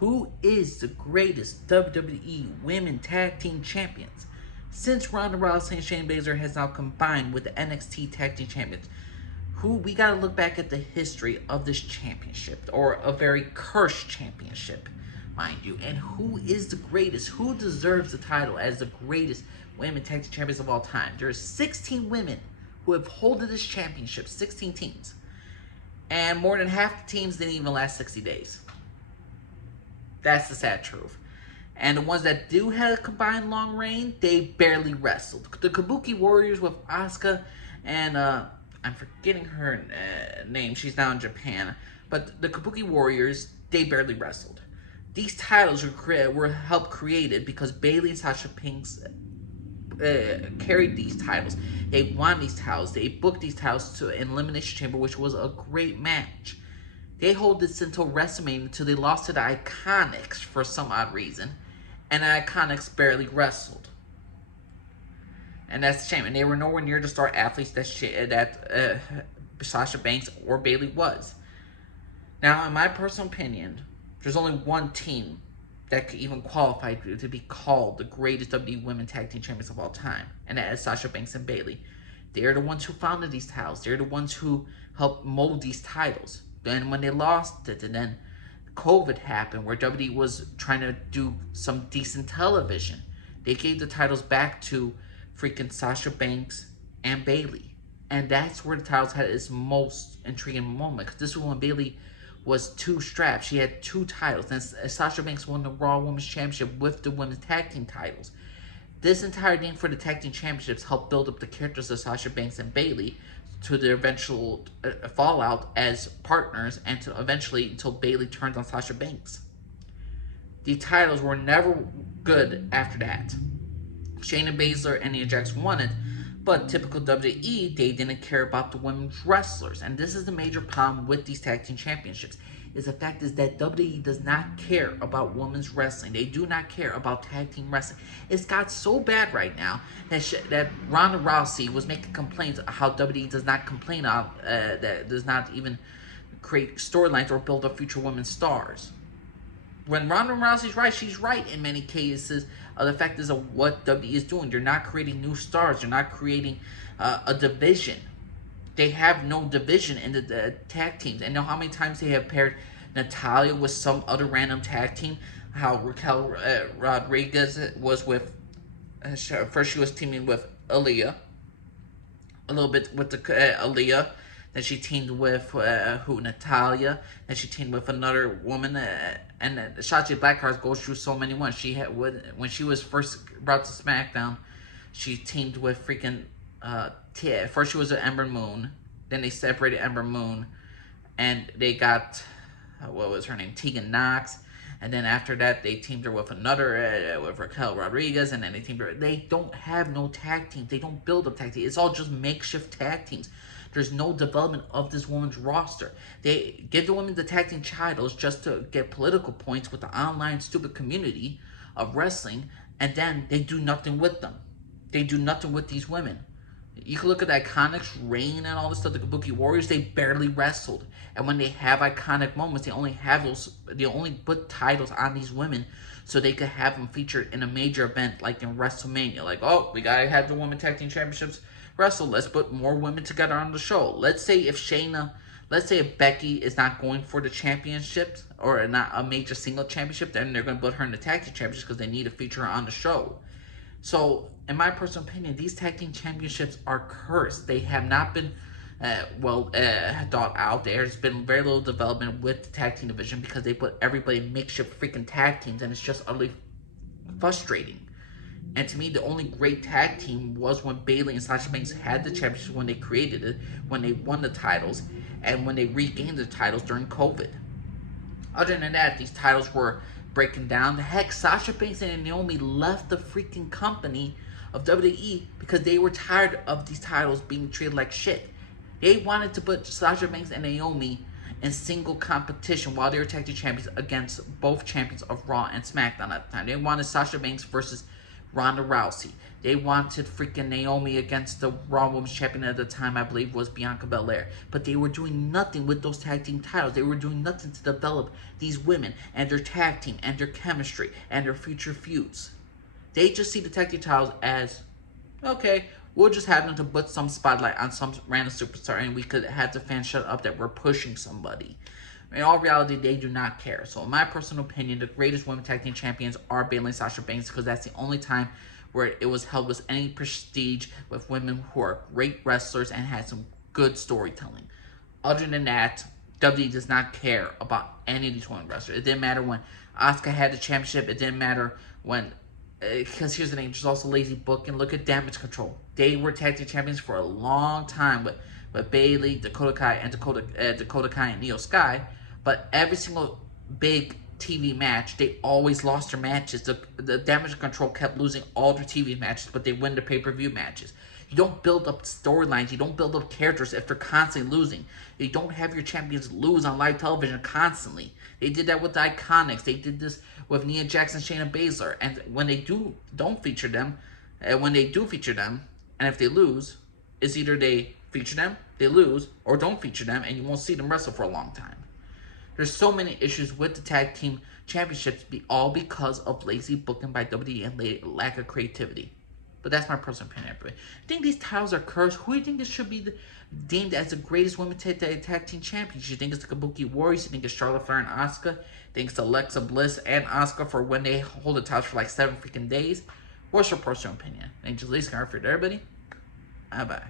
Who is the greatest WWE Women Tag Team Champions? Since Ronda Rousey and Shayna Baszler has now combined with the NXT Tag Team Champions, we gotta look back at the history of this championship, or a very cursed championship, mind you, and who is the greatest? Who deserves the title as the greatest women tag team champions of all time? There's 16 women who have holded this championship, 16 teams, and more than half the teams didn't even last 60 days. That's the sad truth. And the ones that do have a combined long reign, they barely wrestled. The Kabuki Warriors with Asuka and I'm forgetting her name. She's now in Japan. But the Kabuki Warriors, they barely wrestled. These titles were helped created because Bayley and Sasha Banks carried these titles. They won these titles. They booked these titles to an Elimination Chamber, which was a great match. They hold this until WrestleMania, until they lost to the Iconics for some odd reason. And the Iconics barely wrestled. And that's a shame. And they were nowhere near the star athletes that Sasha Banks or Bayley was. Now, in my personal opinion, there's only one team that could even qualify to be called the greatest WWE Women Tag Team Champions of all time. And that is Sasha Banks and Bayley. They are the ones who founded these titles. They're the ones who helped mold these titles. And when they lost it, and then COVID happened, where WWE was trying to do some decent television, they gave the titles back to freaking Sasha Banks and Bayley. And that's where the titles had its most intriguing moment. Because this was when Bayley was two straps. She had two titles. And Sasha Banks won the Raw Women's Championship with the Women's Tag Team titles. This entire thing for the Tag Team Championships helped build up the characters of Sasha Banks and Bayley to their eventual fallout as partners, and to eventually until Bayley turned on Sasha Banks. The titles were never good after that. Shayna Baszler and Nia Jax won it, but typical WWE, they didn't care about the women's wrestlers. And this is the major problem with these tag team championships. The fact is that WWE does not care about women's wrestling. They do not care about tag team wrestling. It's got so bad right now that Ronda Rousey was making complaints how WWE does not complain of, that does not even create storylines or build up future women's stars. When Ronda Rousey's right, she's right in many cases. The fact is of what WWE is doing. They're not creating new stars. They're not creating a division. They have no division in the tag teams. And know how many times they have paired Natalya with some other random tag team? How Raquel Rodriguez was with... first she was teaming with Aaliyah. A little bit with the Aaliyah. Then she teamed with Natalya. Then she teamed with another woman. And Shotzi Blackheart goes through so many ones. When she was first brought to SmackDown, she teamed with freaking... first she was with Ember Moon. Then they separated Ember Moon. And they got... what was her name? Tegan Knox. And then after that, they teamed her with another, with Raquel Rodriguez. And then they teamed her... They don't have no tag teams. They don't build up tag teams. It's all just makeshift tag teams. There's no development of this women's roster. They give the women the tag team titles just to get political points with the online stupid community of wrestling. And then they do nothing with them. They do nothing with these women. You can look at the Iconics, Reign, and all this stuff. The Kabuki Warriors, they barely wrestled. And when they have iconic moments, they only put titles on these women so they could have them featured in a major event like in WrestleMania. Like, oh, we gotta have the Women Tag Team Championships wrestle. Let's put more women together on the show. Let's say if Becky is not going for the championships, or not a major single championship, then they're going to put her in the tag team championships because they need to feature her on the show. So, in my personal opinion, these tag team championships are cursed. They have not been thought out. There's been very little development with the tag team division because they put everybody in makeshift freaking tag teams, and it's just utterly frustrating. And to me, the only great tag team was when Bayley and Sasha Banks had the championship, when they created it, when they won the titles, and when they regained the titles during COVID. Other than that, these titles were breaking down. Heck, Sasha Banks and Naomi left the freaking company of WWE because they were tired of these titles being treated like shit. They wanted to put Sasha Banks and Naomi in single competition while they were tag team champions against both champions of Raw and SmackDown at the time. They wanted Sasha Banks versus Ronda Rousey. They wanted freaking Naomi against the Raw Women's Champion at the time, I believe, was Bianca Belair. But they were doing nothing with those tag team titles. They were doing nothing to develop these women and their tag team and their chemistry and their future feuds. They just see the tag team titles as, okay, we'll just have them to put some spotlight on some random superstar and we could have the fans shut up that we're pushing somebody. In all reality, they do not care. So in my personal opinion, the greatest women tag team champions are Bayley and Sasha Banks, because that's the only time where it was held with any prestige, with women who are great wrestlers and had some good storytelling. Other than that, WWE does not care about any of these women wrestlers. It didn't matter when Asuka had the championship. It didn't matter when, because here's the thing, there's also lazy booking. Look at Damage Control. They were tag team champions for a long time with Bayley, Dakota Kai, and Dakota Kai and Io Sky. But every single big TV match, they always lost their matches. The Damage Control kept losing all their TV matches, but they win the pay-per-view matches. You don't build up storylines. You don't build up characters if they're constantly losing. You don't have your champions lose on live television constantly. They did that with the Iconics. They did this with Nia Jax, Shayna Baszler. And when they don't feature them, when they do feature them, and if they lose, it's either they feature them, they lose, or don't feature them, and you won't see them wrestle for a long time. There's so many issues with the tag team championships, all because of lazy booking by WWE and lack of creativity. But that's my personal opinion. I think these titles are cursed. Who do you think this should be deemed as the greatest women tag team champions? You think it's the Kabuki Warriors? You think it's Charlotte Flair and Asuka? You think it's Alexa Bliss and Asuka for when they hold the titles for like 7 freaking days? What's your personal opinion? And just leave a comment for everybody. Bye bye.